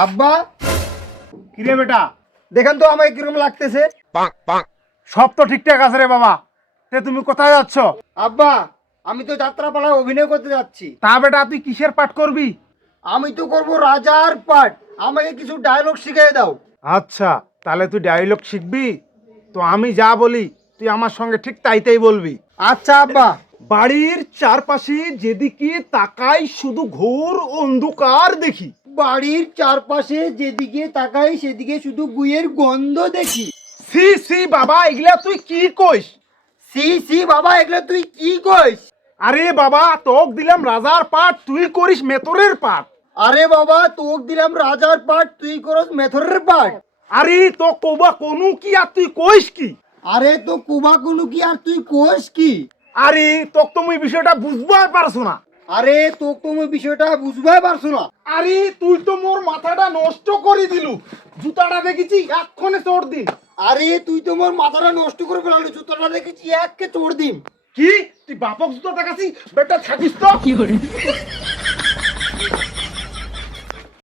আব্বা কিরে বেটা, দেখেন তো আমাকে কিরকম লাগতেছে। সব তো ঠিকঠাক আছে রে বাবা। তে তুমি কোথায় যাচ্ছ? আব্বা আমি তো যাত্রাপালায় অভিনয় করতে যাচ্ছি। তা বেটা তুই কিসের পাঠ করবি? আমি তো করব রাজার পাঠ, আমাকে কিছু ডায়লগ শিখিয়ে দাও। আচ্ছা, তাহলে তুই ডায়লগ শিখবি। তো আমি যা বলি তুই আমার সঙ্গে ঠিক তাইতেই বলবি। আচ্ছা আব্বা। বাড়ির চারপাশে যেদিকে তাকাই শুধু ঘোর অন্ধকার দেখি। বাড়ির চারপাশে যেদিকে তাকাই সেদিকে শুধু গুয়ের গন্ধ দেখি। সি সি বাবা, এগুলা তুই কি কইস? সি সি বাবা এগুলো তুই কি কইস? আরে বাবা, তোক দিলাম রাজার পাঠ, তুই করিস মেতরের পাঠ। আরে বাবা তোক দিলাম রাজার পাঠ, তুই করস মেথরের পাঠ। আরে তো কবা কোনু কি আর তুই কইস কি? আরে তো কুবা কুলু কি আর তুই কোস কি? আরে তোক তুমি বিষয়টা বুঝবার পারছো না। আরে তোক তুমি বিষয়টা বুঝবাই পারছো না। আরে তুই তো মোর মাথাটা নষ্ট করে দিলু। জুতাটা দেখেছি এক্ষণে চোর দি। আরে তুই তো মোর মাথাটা নষ্ট করে ফেলালি, জুতোটা দেখেছি একে চোর দিম। কি তুই বাপক জুতা দেখাছি? বেটা থাকিস তো কি করে?